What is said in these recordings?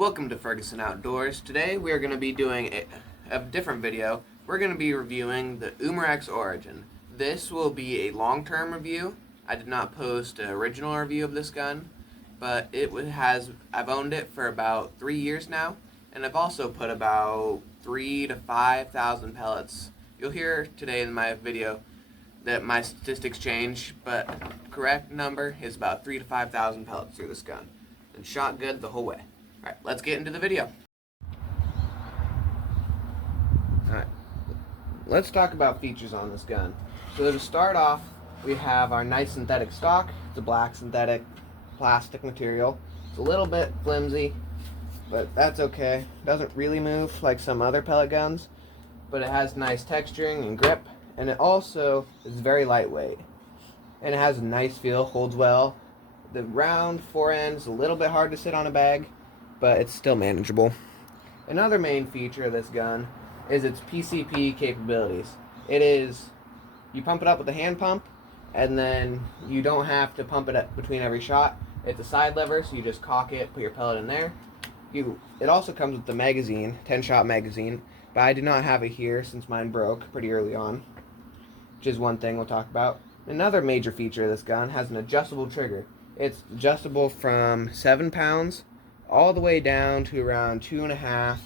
Welcome to Ferguson Outdoors. Today we are going to be doing a different video. We're going to be reviewing the Umarex Origin. This will be a long-term review. I did not post an original review of this gun, but I've owned it for about 3 years now, and I've also put about 3,000 to 5,000 pellets. You'll hear today in my video that my statistics change, but correct number is about 3,000 to 5,000 pellets through this gun, and shot good the whole way. Alright, let's get into the video. Alright, let's talk about features on this gun. So to start off, we have our nice synthetic stock. It's a black synthetic plastic material. It's a little bit flimsy, but that's okay. It doesn't really move like some other pellet guns, but it has nice texturing and grip, and it also is very lightweight. And it has a nice feel, holds well. The round forend is a little bit hard to sit on a bag, but it's still manageable. Another main feature of this gun is its PCP capabilities. You pump it up with a hand pump, and then you don't have to pump it up between every shot. It's a side lever, so you just cock it, put your pellet in there. It also comes with the magazine, 10-shot magazine, but I do not have it here since mine broke pretty early on, which is one thing we'll talk about. Another major feature of this gun has an adjustable trigger. It's adjustable from 7 pounds all the way down to around 2.5,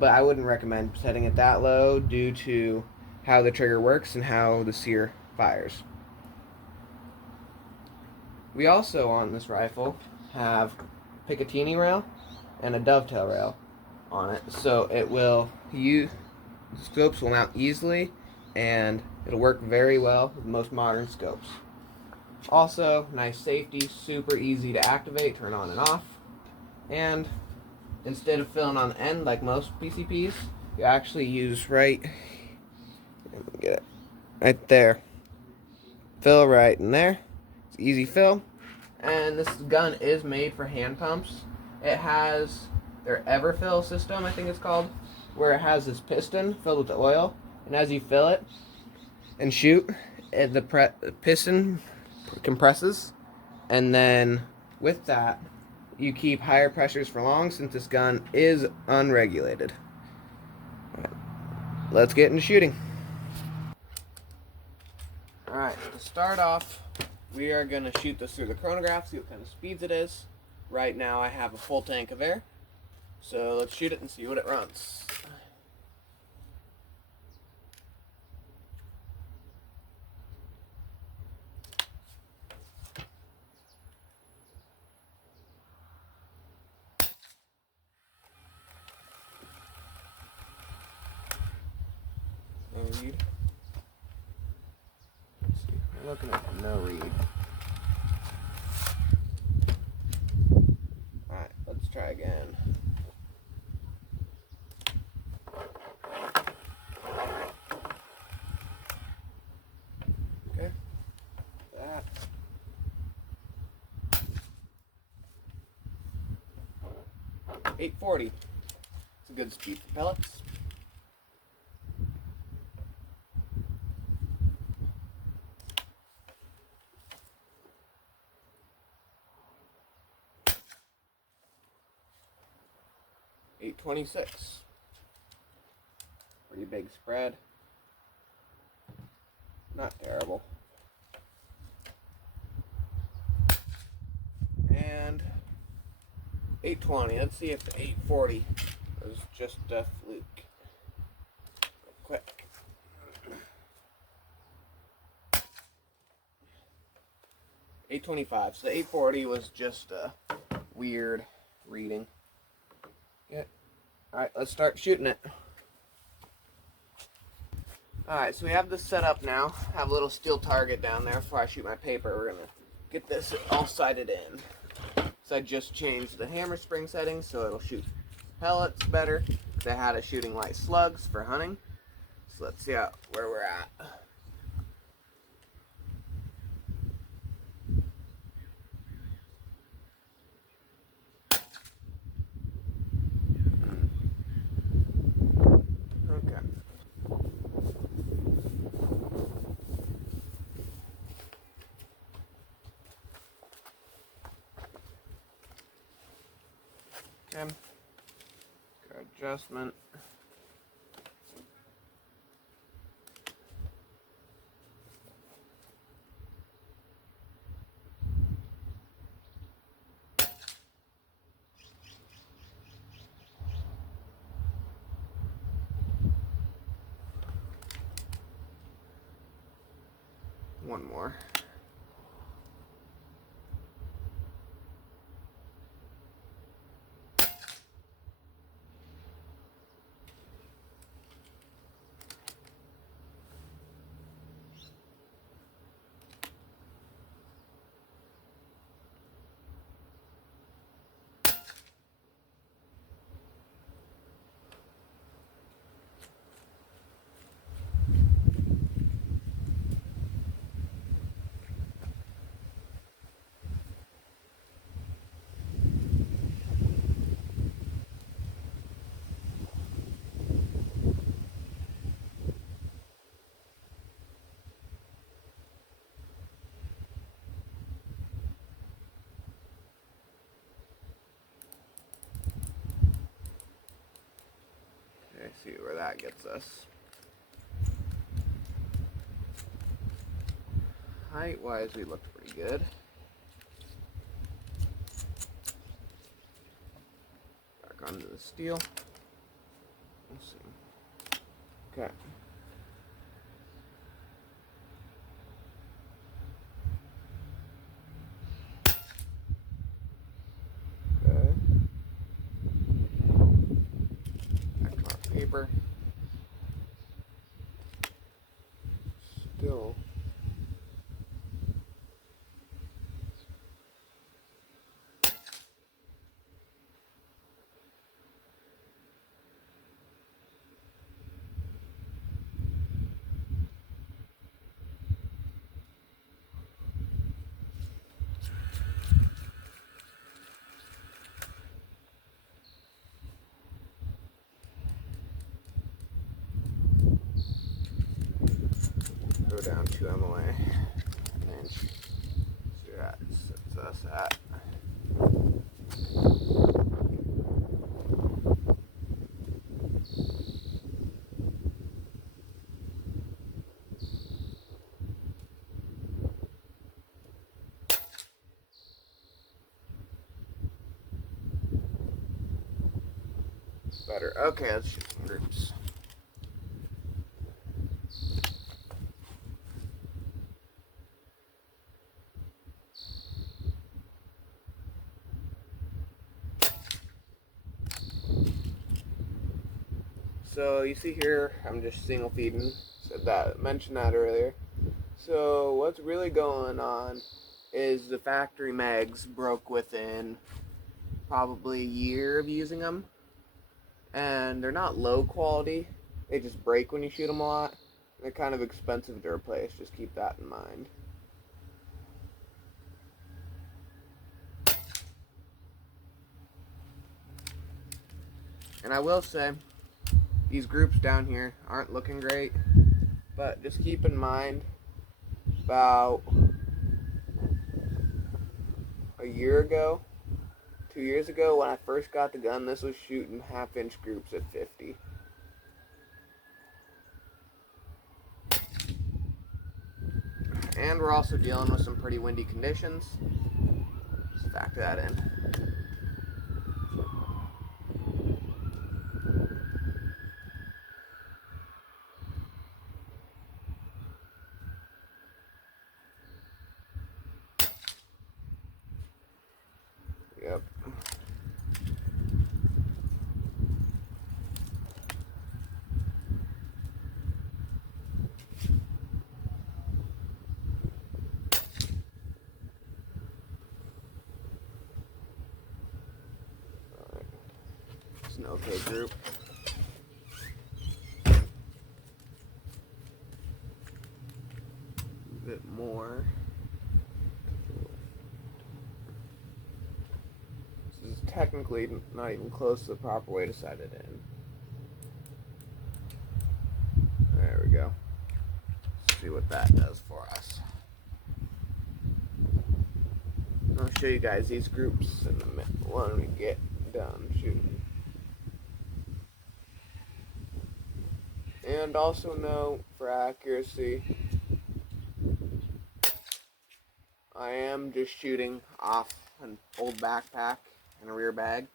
but I wouldn't recommend setting it that low due to how the trigger works and how the sear fires. We also, on this rifle, have Picatinny rail and a dovetail rail on it, so scopes will mount easily, and it'll work very well with most modern scopes. Also, nice safety, super easy to activate, turn on and off. And instead of filling on the end like most PCPs, you actually use right there. Fill right in there. It's easy fill. And this gun is made for hand pumps. It has their Everfill system, I think it's called, where it has this piston filled with the oil, and as you fill it and shoot, the piston compresses, and then with that you keep higher pressures for long since this gun is unregulated. Right. Let's get into shooting. Alright, to start off, we are going to shoot this through the chronograph, see what kind of speeds it is. Right now I have a full tank of air, so let's shoot it and see what it runs. No read. Let's see. We're looking at no read. Alright, let's try again. Okay. That. .840. It's a good speed for pellets. .826. Pretty big spread. Not terrible. And .820. Let's see if the .840 was just a fluke. Real quick. .825. So the .840 was just a weird reading. Okay. Alright, let's start shooting it. Alright, so we have this set up now. I have a little steel target down there before I shoot my paper. We're going to get this all sighted in. So I just changed the hammer spring settings so it'll shoot pellets better. I had it shooting light slugs for hunting. So let's see where we're at. Okay. adjustment. One more. Okay, see where that gets us. Height-wise, we looked pretty good. Back onto the steel. Let's see. Okay. Okay. Back to our paper. Still. Go down 2 MOA. And see where that sets us at. Better. Okay, let's shoot some groups. So you see here, I'm just single feeding. Mentioned that earlier. So what's really going on is the factory mags broke within probably a year of using them, and they're not low quality. They just break when you shoot them a lot. They're kind of expensive to replace. Just keep that in mind. And I will say, these groups down here aren't looking great, but just keep in mind, about a year ago, 2 years ago, when I first got the gun, this was shooting half-inch groups at 50. And we're also dealing with some pretty windy conditions. Let's factor that in. Yep. Alright. It's an okay group. A bit more. This is technically not even close to the proper way to sight it in. There we go. Let's see what that does for us. I'll show you guys these groups in the minute when we get done shooting. And also note for accuracy, I am just shooting off an old backpack and a rear bag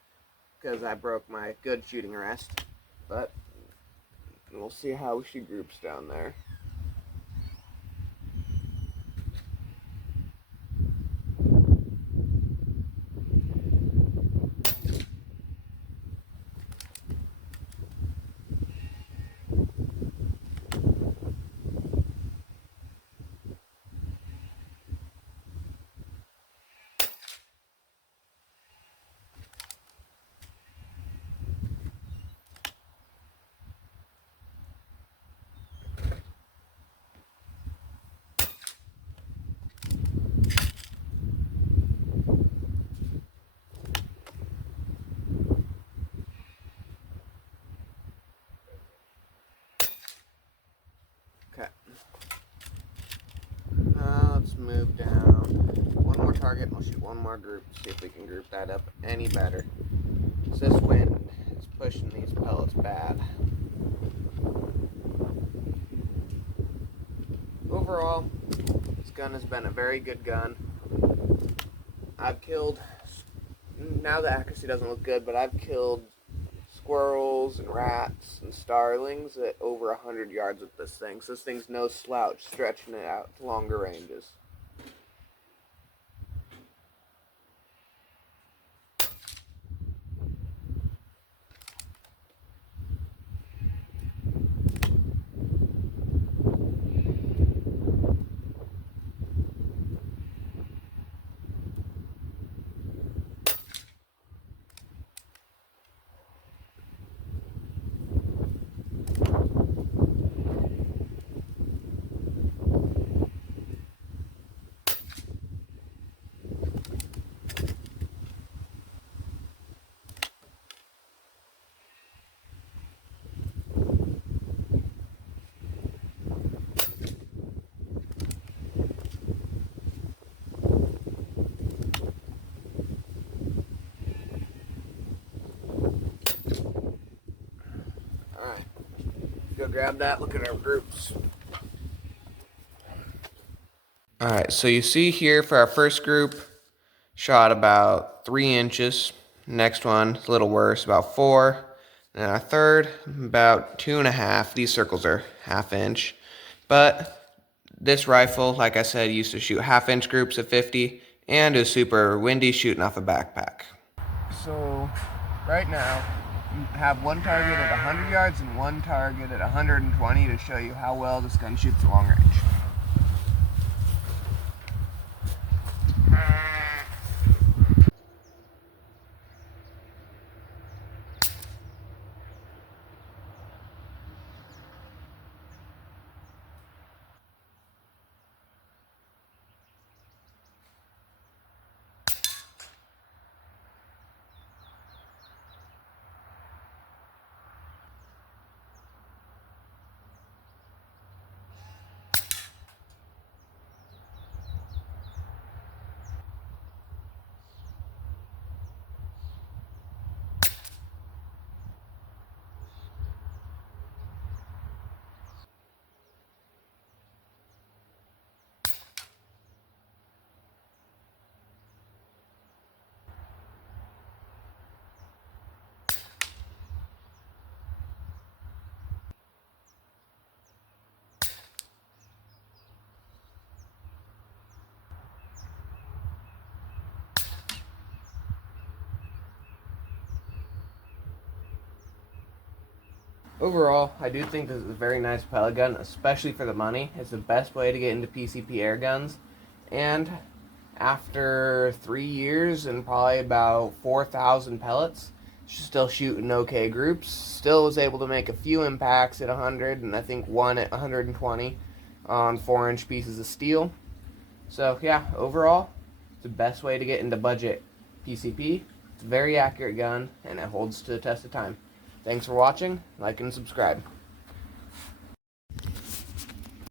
because I broke my good shooting rest. But we'll see how she groups down there. Okay. Let's move down. One more target, we'll shoot one more group, see if we can group that up any better. This wind is pushing these pellets bad. Overall, this gun has been a very good gun. I've killed, now the accuracy doesn't look good, but I've killed squirrels and rats and starlings at over 100 yards with this thing. So this thing's no slouch, stretching it out to longer ranges. Alright, go grab that, look at our groups. Alright, so you see here for our first group, shot about 3 inches. Next one, a little worse, about 4. And our third, about 2.5. These circles are 1/2 inch. But this rifle, like I said, used to shoot 1/2 inch groups at 50, and it was super windy shooting off a backpack. So, right now, you have one target at 100 yards and one target at 120 to show you how well this gun shoots at long range. Overall, I do think this is a very nice pellet gun, especially for the money. It's the best way to get into PCP air guns. And after 3 years and probably about 4,000 pellets, still shooting okay groups. Still was able to make a few impacts at 100, and I think one at 120 on 4-inch pieces of steel. So yeah, overall, it's the best way to get into budget PCP. It's a very accurate gun, and it holds to the test of time. Thanks for watching, like and subscribe.